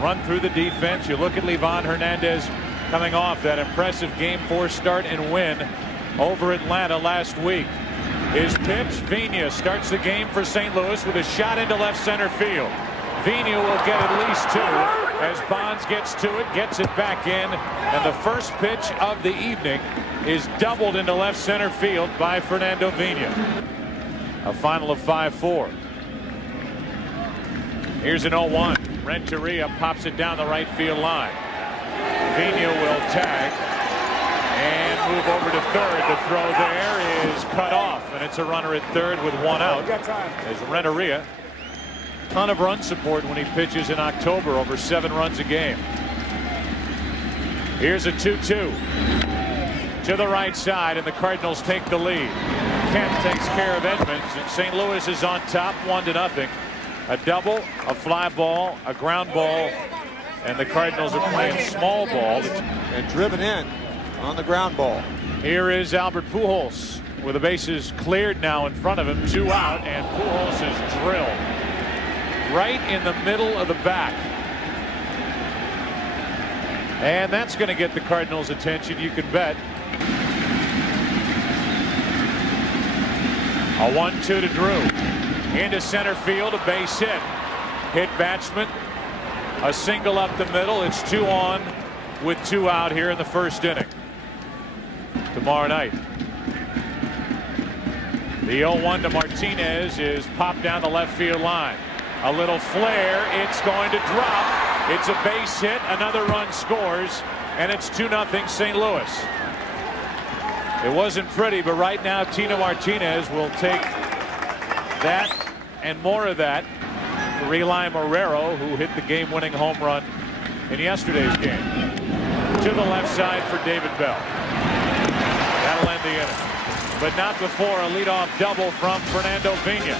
run through the defense. You look at Livan Hernandez coming off that impressive Game 4 start and win over Atlanta last week. His pitch, Vina starts the game for St. Louis with a shot into left center field. Vina will get at least 2 as Bonds gets to it, gets it back in, and the first pitch of the evening is doubled into left center field by Fernando Vina. A final of 5-4. Here's an 0-1. Renteria pops it down the right field line. Vina will tag and move over to third. The throw there is cut off, and it's a runner at third with 1 out. As Renteria, ton of run support when he pitches in October, over 7 runs a game. Here's a 2-2 to the right side, and the Cardinals take the lead. Kent takes care of Edmonds, and St. Louis is on top 1-0. A double, a fly ball, a ground ball, and the Cardinals are playing small ball and driven in on the ground ball. Here is Albert Pujols with the bases cleared now in front of him, 2 out, and Pujols is drilled right in the middle of the back. And that's going to get the Cardinals' attention, you can bet. A 1-2 to Drew. Into center field, a base hit. Hit batsman. A single up the middle. It's 2 on with 2 out here in the first inning. Tomorrow night. The 0-1 to Martinez is popped down the left field line. A little flare. It's going to drop. It's a base hit. Another run scores. And it's 2-0 St. Louis. It wasn't pretty, but right now Tino Martinez will take that and more of that for Eli Marrero, who hit the game-winning home run in yesterday's game. To the left side for David Bell. That'll end the inning. But not before a leadoff double from Fernando Vina.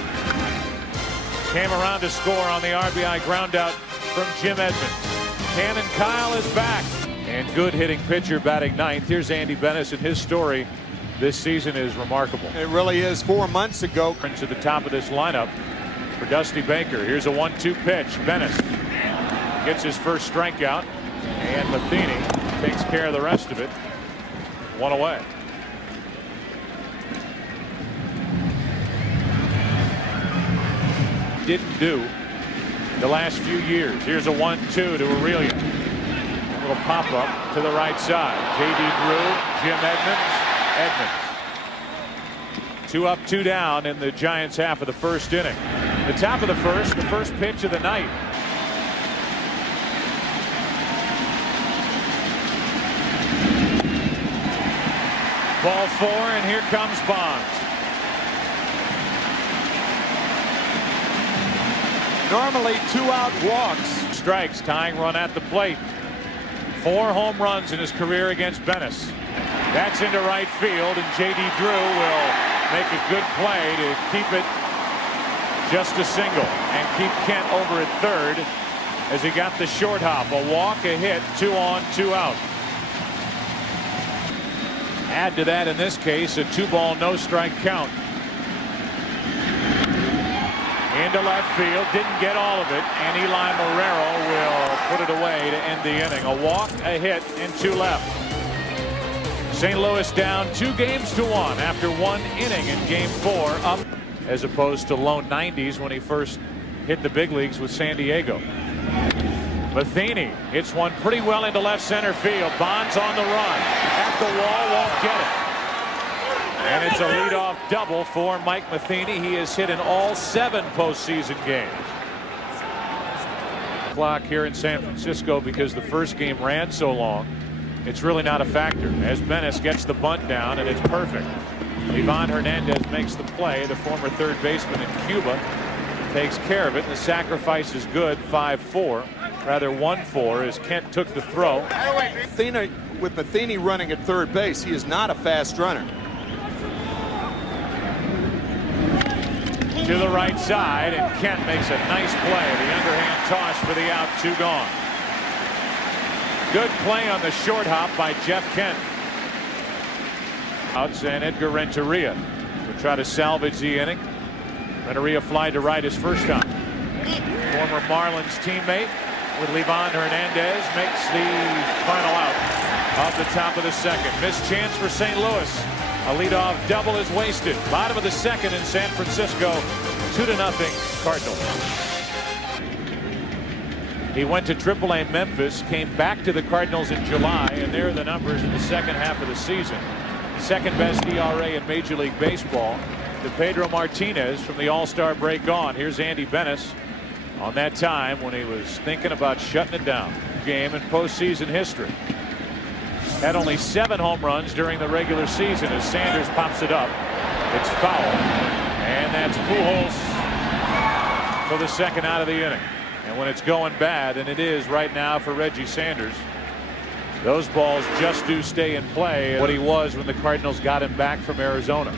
Came around to score on the RBI groundout from Jim Edmonds. Cannon Kyle is back. And good hitting pitcher batting 9th. Here's Andy Bennis, and his story this season is remarkable. It really is. 4 months ago. To the top of this lineup for Dusty Baker. Here's a 1-2 pitch. Bennis gets his first strikeout, and Matheny takes care of the rest of it. 1 away. Didn't do the last few years. Here's a 1-2 to Aurelia. Little pop up to the right side. J.D. Drew, Jim Edmonds. 2 up, 2 down in the Giants' half of the first inning. The top of the first pitch of the night. Ball 4, and here comes Bonds. Normally 2-out walks. Strikes, tying run at the plate. 4 home runs in his career against Bennis. That's into right field, and J.D. Drew will make a good play to keep it just a single and keep Kent over at third as he got the short hop. A walk, a hit, 2 on, 2 out. Add to that, in this case, a 2-ball, no-strike count. Into left field, didn't get all of it, and Eli Marrero will put it away to end the inning. A walk, a hit, and 2 left. St. Louis down 2-1 after 1 inning in Game 4, up as opposed to low 90s when he first hit the big leagues with San Diego. Matheny hits one pretty well into left center field. Bonds on the run. At the wall, won't get it. And it's a leadoff double for Mike Matheny. He has hit in all 7 postseason games. Clock here in San Francisco because the first game ran so long. It's really not a factor as Bennis gets the bunt down, and it's perfect. Livan Hernandez makes the play. The former third baseman in Cuba takes care of it, and the sacrifice is good. 5-4, rather 1-4, as Kent took the throw. With Matheny running at third base, he is not a fast runner. To the right side, and Kent makes a nice play. The underhand toss for the out, 2 gone. Good play on the short hop by Jeff Kent. Outs, and Edgar Renteria will try to salvage the inning. Renteria fly to right his first time. Former Marlins teammate with Livan Hernandez makes the final out of the top of the second. Missed chance for St. Louis. A leadoff double is wasted. Bottom of the second in San Francisco. 2-0 Cardinals. He went to AAA Memphis, came back to the Cardinals in July, and there are the numbers in the second half of the season. Second best ERA in Major League Baseball to Pedro Martinez from the All-Star break on. Here's Andy Benes on that time when he was thinking about shutting it down. Game in postseason history. Had only 7 home runs during the regular season as Sanders pops it up. It's foul. And that's Pujols for the second out of the inning. And when it's going bad, and it is right now for Reggie Sanders, those balls just do stay in play. What he was when the Cardinals got him back from Arizona.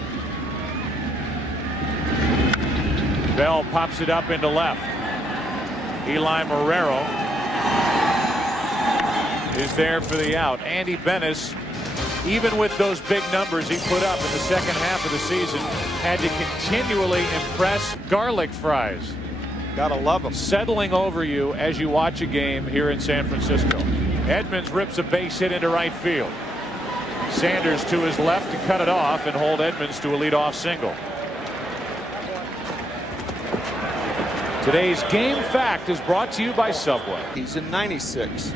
Bell pops it up into left. Eli Marrero is there for the out. Andy Benes, even with those big numbers he put up in the second half of the season, had to continually impress. Garlic fries. Gotta love them. Settling over you as you watch a game here in San Francisco. Edmonds rips a base hit into right field. Sanders to his left to cut it off and hold Edmonds to a leadoff single. Today's game fact is brought to you by Subway. He's in 96.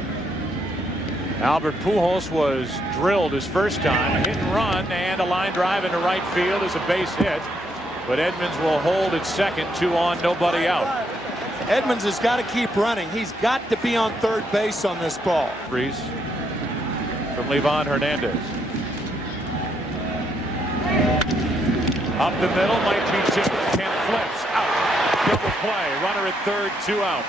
Albert Pujols was drilled his first time. A hit and run and a line drive into right field is a base hit. But Edmonds will hold at second, 2 on, nobody out. Edmonds has got to keep running. He's got to be on third base on this ball. Freeze from Livan Hernandez. Up the middle, might be just 10 flips. Out. Double play. Runner at third, 2 out.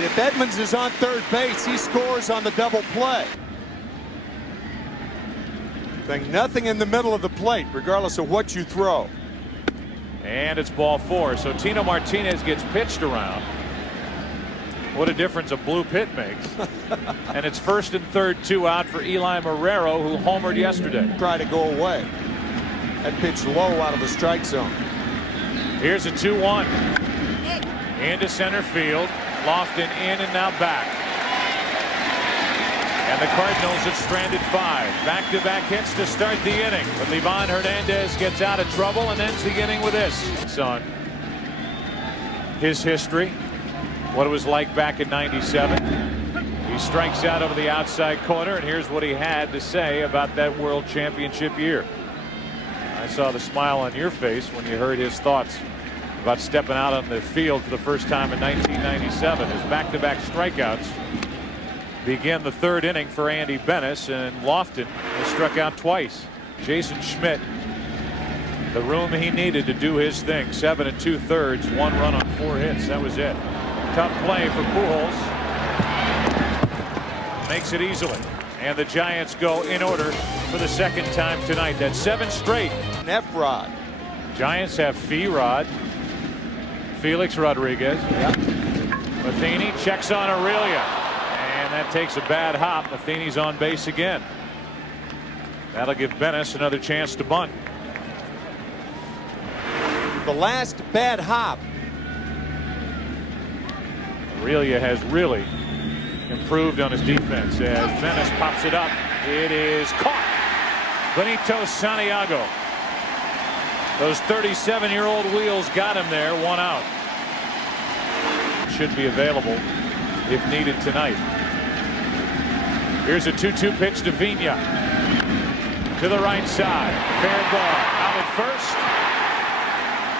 If Edmonds is on third base, he scores on the double play. Nothing in the middle of the plate, regardless of what you throw. And it's ball 4. So Tino Martinez gets pitched around. What a difference a blue pit makes. And it's first and third, 2 out for Eli Marrero, who homered yesterday. Try to go away. That pitch low out of the strike zone. Here's a 2-1. Into center field. Lofton in and now back. And the Cardinals have stranded 5. Back-to-back hits to start the inning. But Livan Hernandez gets out of trouble and ends the inning with this. It's on his history. What it was like back in '97. He strikes out over the outside corner, and here's what he had to say about that World Championship year. I saw the smile on your face when you heard his thoughts about stepping out on the field for the first time in 1997. His back-to-back strikeouts begin the third inning for Andy Benes, and Lofton has struck out twice. Jason Schmidt, the room he needed to do his thing. 7 2/3, 1 run on 4 hits. That was it. Tough play for Pujols. Makes it easily. And the Giants go in order for the second time tonight. That's 7 straight. F-Rod. Giants have Fee-Rod. Felix Rodriguez. Yep. Matheny checks on Aurelia. And that takes a bad hop. Matheny's on base again. That'll give Benes another chance to bunt. The last bad hop. Aurelia has really improved on his defense as Benes pops it up. It is caught. Benito Santiago. Those 37-year-old wheels got him there. 1 out. Should be available if needed tonight. Here's a 2-2 pitch to Vina. To the right side. Fair ball. Out at first.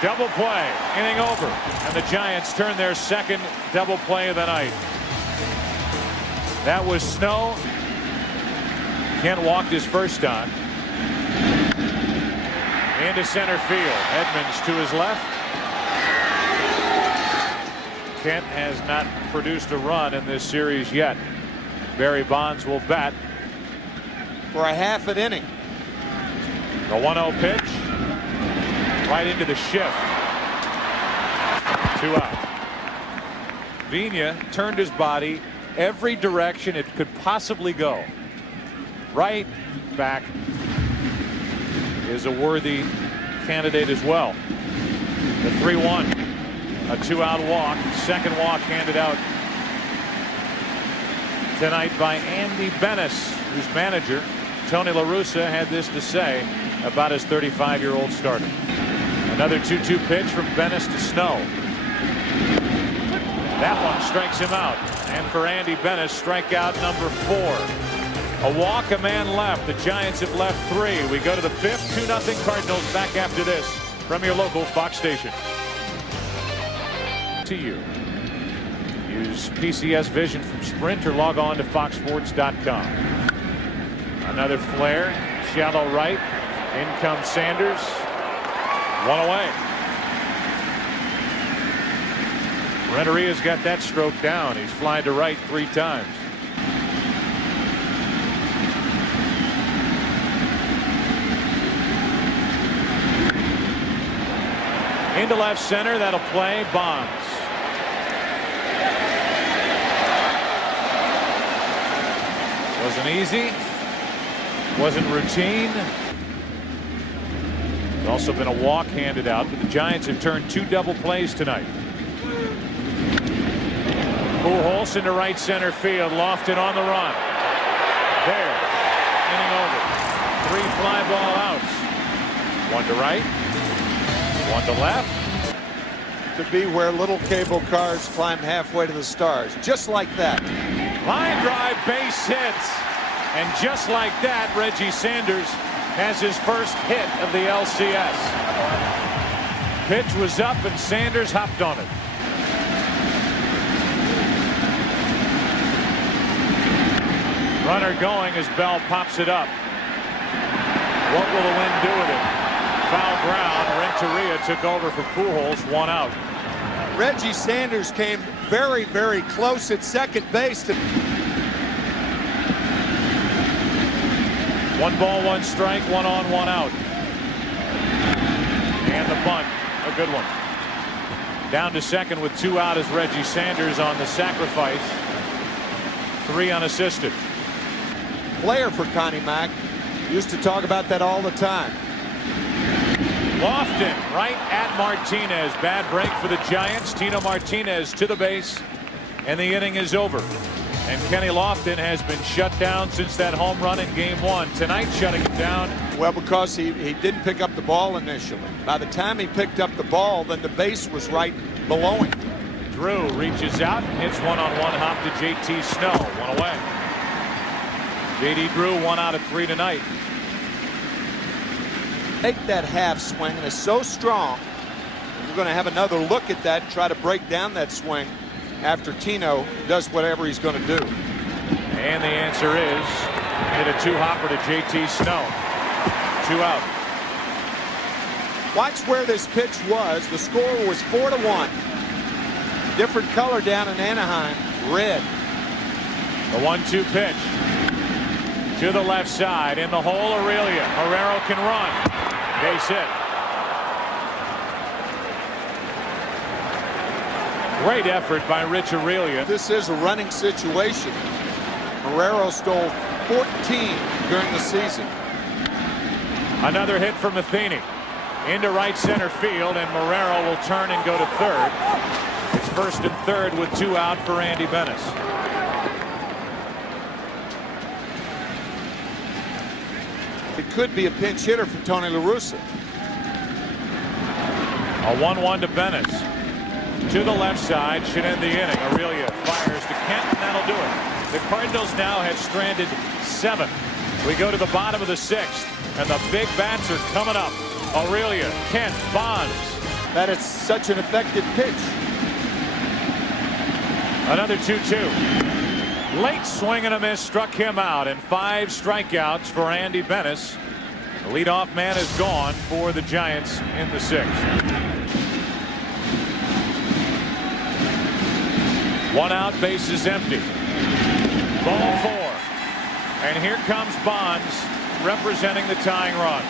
Double play. Inning over. And the Giants turn their second double play of the night. That was Snow. Kent walked his first time. Into center field. Edmonds to his left. Kent has not produced a run in this series yet. Barry Bonds will bat For a half an inning. The 1-0 pitch. Right into the shift. 2 out. Vina turned his body every direction it could possibly go. Right back is a worthy candidate as well. The 3-1. A 2-out walk. Second walk handed out tonight by Andy Bennis, whose manager Tony La Russa had this to say about his 35-year-old starter. Another 2-2 pitch from Bennis to Snow. That one strikes him out. And for Andy Bennis, strikeout number 4. A walk, a man left. The Giants have left 3. We go to the 5th. 2-0 Cardinals. Back after this from your local Fox station. To you. Use PCS Vision from Sprint or log on to foxsports.com. Another flare, shallow right. In comes Sanders. One away. Renteria's got that stroke down. He's flying to right 3 times. Into left center. That'll play. Bonds. Wasn't easy. Wasn't routine. There's also been a walk handed out, but the Giants have turned 2 double plays tonight. Pujols into right center field. Lofton on the run. There. Inning over. 3 fly ball outs. 1 to right. 1 to left. To be where little cable cars climb halfway to the stars. Just like that. Line drive, base hits. And just like that, Reggie Sanders has his first hit of the LCS. Pitch was up and Sanders hopped on it. Runner going as Bell pops it up. What will the wind do with it? Foul ground. Renteria took over for Pujols. 1 out. Reggie Sanders came very, very close at second base. 1 ball, 1 strike, 1 on, 1 out. And the bunt, a good one. Down to second with 2 out is Reggie Sanders on the sacrifice. 3 unassisted. Player for Connie Mack. Used to talk about that all the time. Lofton right at Martinez. Bad break for the Giants. Tino Martinez to the base. And the inning is over. And Kenny Lofton has been shut down since that home run in game 1. Tonight shutting him down. Well, because he didn't pick up the ball initially. By the time he picked up the ball, then the base was right below him. Drew reaches out and hits 1-on-1 hop to JT Snow. 1 away. JD Drew 1 out of 3 tonight. Take that half swing, and it's so strong. We're going to have another look at that and try to break down that swing after Tino does whatever he's going to do. And the answer is hit a 2-hopper to JT Snow. 2 out. Watch where this pitch was. The score was 4-1. Different color down in Anaheim. Red. The 1-2 pitch to the left side in the hole. Aurelia. Marrero can run. Base hit. Great effort by Rich Aurelia. This is a running situation. Marrero stole 14 during the season. Another hit for Matheny into right center field, and Marrero will turn and go to third. It's 1st and 3rd with 2 out for Andy Bennis. It could be a pinch hitter for Tony La Russa. A 1-1 to Bennis. To the left side, should end the inning. Aurelia fires to Kent, and that'll do it. The Cardinals now have stranded 7. We go to the bottom of the 6th, and the big bats are coming up. Aurelia, Kent, Bonds. That is such an effective pitch. Another 2-2. Late swing and a miss struck him out, and 5 strikeouts for Andy Bennis. The leadoff man is gone for the Giants in the 6th. 1 out, base is empty. Ball 4. And here comes Bonds representing the tying run.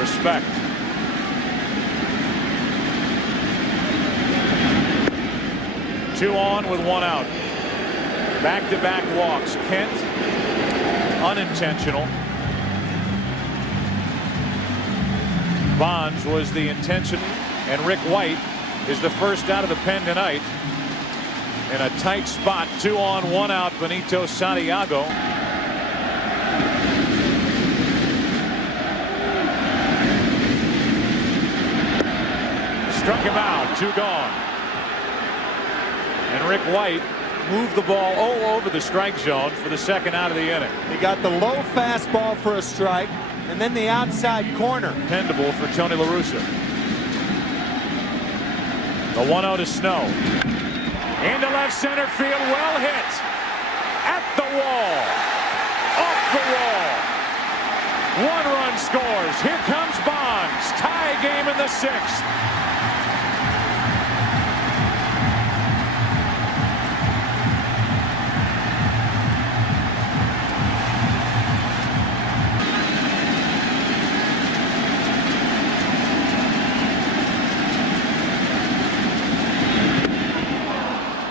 Respect. Two on with 1 out. Back-to-back walks. Kent, unintentional. Bonds was the intention, and Rick White is the first out of the pen tonight. In a tight spot, 2 on 1 out, Benito Santiago. Struck him out, 2 gone. And Rick White moved the ball all over the strike zone for the second out of the inning. He got the low fastball for a strike, and then the outside corner. Dependable for Tony La Russa. The 1-0 to Snow. Into left center field, well hit. At the wall. Off the wall. 1 run scores. Here comes Bonds. Tie game in the 6th.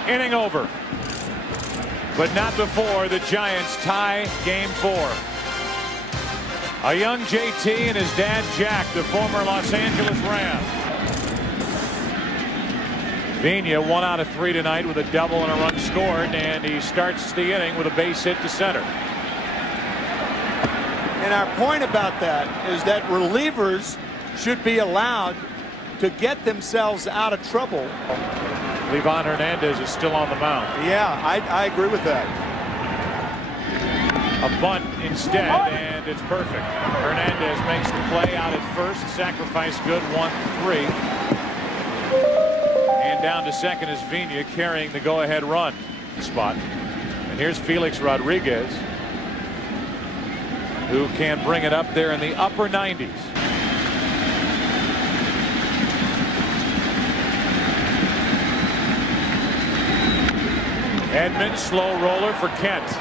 Inning over, but not before the Giants tie game 4. A young JT and his dad Jack, the former Los Angeles Ram. Vina 1 out of 3 tonight with a double and a run scored, and he starts the inning with a base hit to center. And our point about that is that relievers should be allowed to get themselves out of trouble. Livan Hernandez is still on the mound. Yeah, I agree with that. A bunt instead, and it's perfect. Hernandez makes the play out at first. Sacrifice good, 1-3. And down to second is Vina carrying the go-ahead run spot. And here's Felix Rodriguez, who can bring it up there in the upper 90s. Edmonds, slow roller for Kent. 2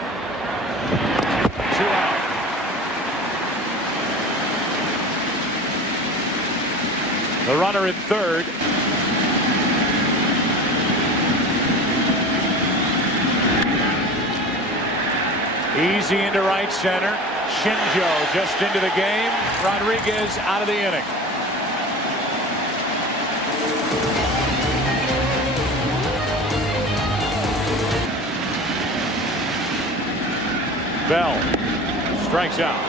out. The runner at third. Easy into right center. Shinjo just into the game. Rodriguez out of the inning. Bell strikes out.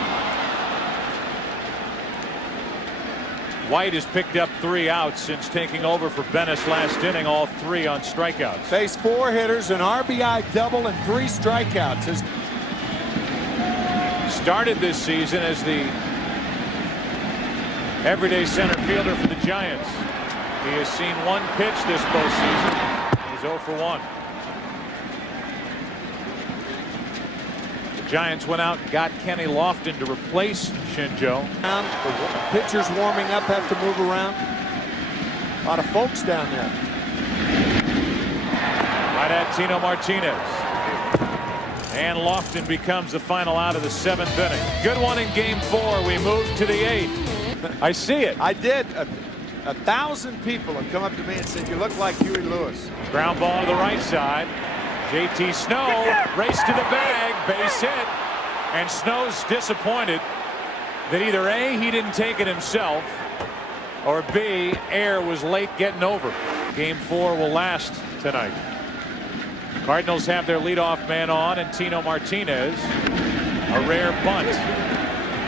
White has picked up 3 outs since taking over for Bennis last inning, all 3 on strikeouts. Faced 4 hitters, an RBI double, and 3 strikeouts. Started this season as the everyday center fielder for the Giants. He has seen 1 pitch this postseason. He's 0 for 1. Giants went out and got Kenny Lofton to replace Shinjo. The pitchers warming up have to move around. A lot of folks down there. Right at Tino Martinez. And Lofton becomes the final out of the 7th inning. Good one in game 4. We move to the 8th. I see it. I did. 1,000 people have come up to me and said, "You look like Huey Lewis." Ground ball to the right side. JT Snow race to the bag, base hit, and Snow's disappointed that either A, he didn't take it himself, or B, Air was late getting over. Game 4 will last tonight. Cardinals have their leadoff man on, and Tino Martinez. A rare bunt.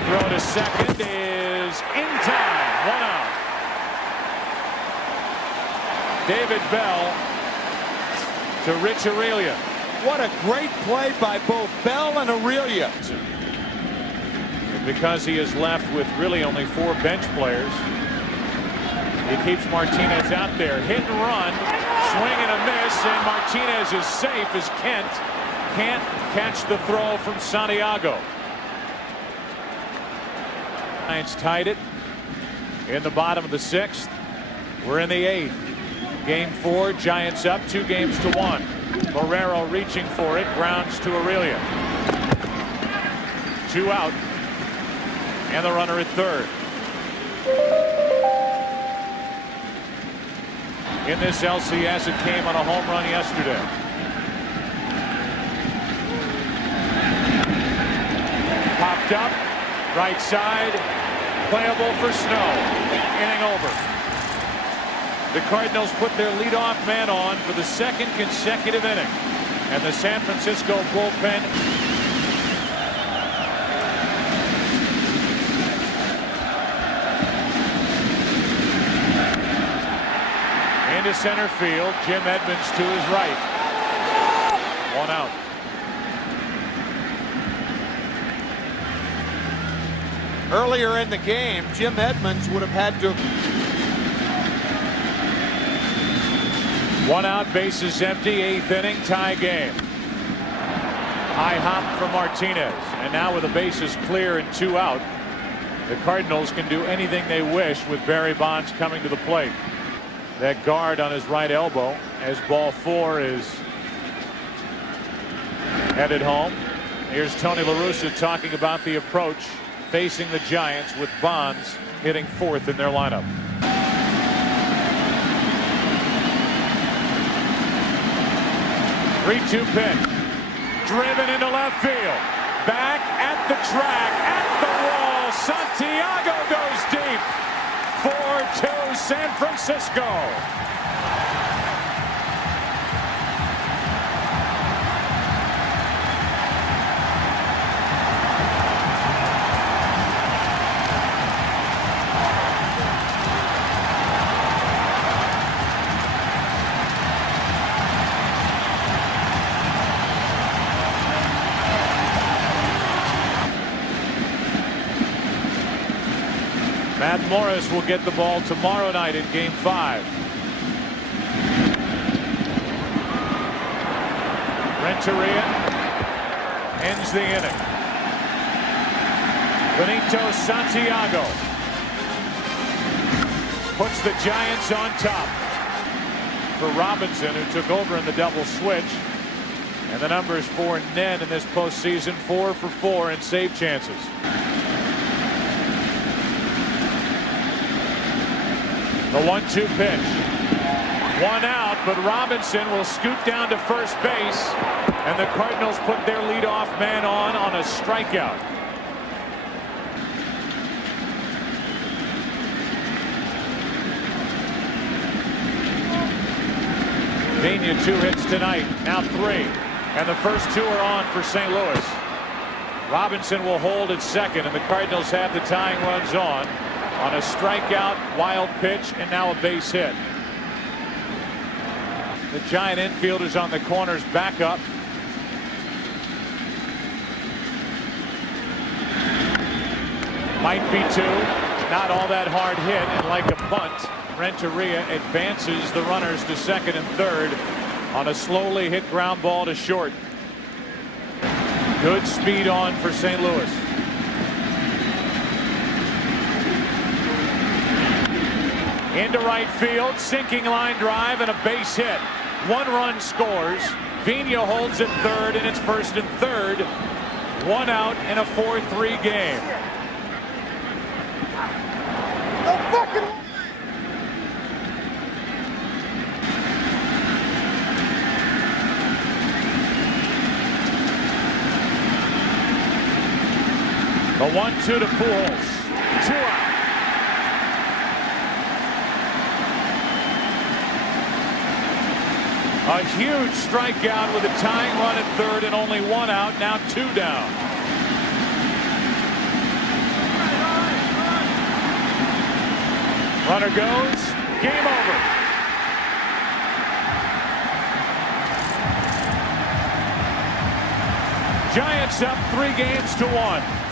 Throw to second is in time. 1 out. David Bell to Rich Aurelia. What a great play by both Bell and Aurelia. And because he is left with really only 4 bench players, he keeps Martinez out there. Hit and run, swing and a miss, and Martinez is safe as Kent can't catch the throw from Santiago. Giants tied it in the bottom of the 6th. We're in the 8th. Game 4, Giants up 2 games to 1. Marrero reaching for it, grounds to Aurelia. 2 out, and the runner at third. In this LCS, it came on a home run yesterday. Popped up, right side, playable for Snow. inning over. The Cardinals put their leadoff man on for the second consecutive inning. And the San Francisco bullpen into center field. Jim Edmonds to his right. 1 out. Earlier in the game, Jim Edmonds would have had to. 1 out, bases empty, 8th inning, tie game. High hop from Martinez, and now with the bases clear and 2 out, the Cardinals can do anything they wish with Barry Bonds coming to the plate. That guard on his right elbow as ball 4 is headed home. Here's Tony La Russa talking about the approach facing the Giants with Bonds hitting 4th in their lineup. Three-two pitch. Driven into left field. Back at the track, at the wall. Santiago goes deep. 4-2 San Francisco. Matt Morris will get the ball tomorrow night in Game 5. Renteria ends the inning. Benito Santiago puts the Giants on top for Robinson, who took over in the double switch. And the numbers for Ned in this postseason: 4 for 4 in save chances. The 1-2 pitch. 1 out, but Robinson will scoot down to first base, and the Cardinals put their leadoff man on a strikeout. Pena 2 hits tonight, now 3, and the first 2 are on for St. Louis. Robinson will hold at second, and the Cardinals have the tying runs on a strikeout, wild pitch, and now a base hit. The Giant infielders on the corners back up. Might be 2. Not all that hard hit, and like a bunt, Renteria advances the runners to second and third on a slowly hit ground ball to short. Good speed on for St. Louis. Into right field, sinking line drive, and a base hit. 1 run scores. Pena holds at third, and it's 1st and 3rd. 1 out in a 4-3 game. The 1-2 to Pujols. 2 out. A huge strikeout with a tying run at third and only 1 out. Now 2 down. Runner goes. Game over. Giants up 3 games to 1.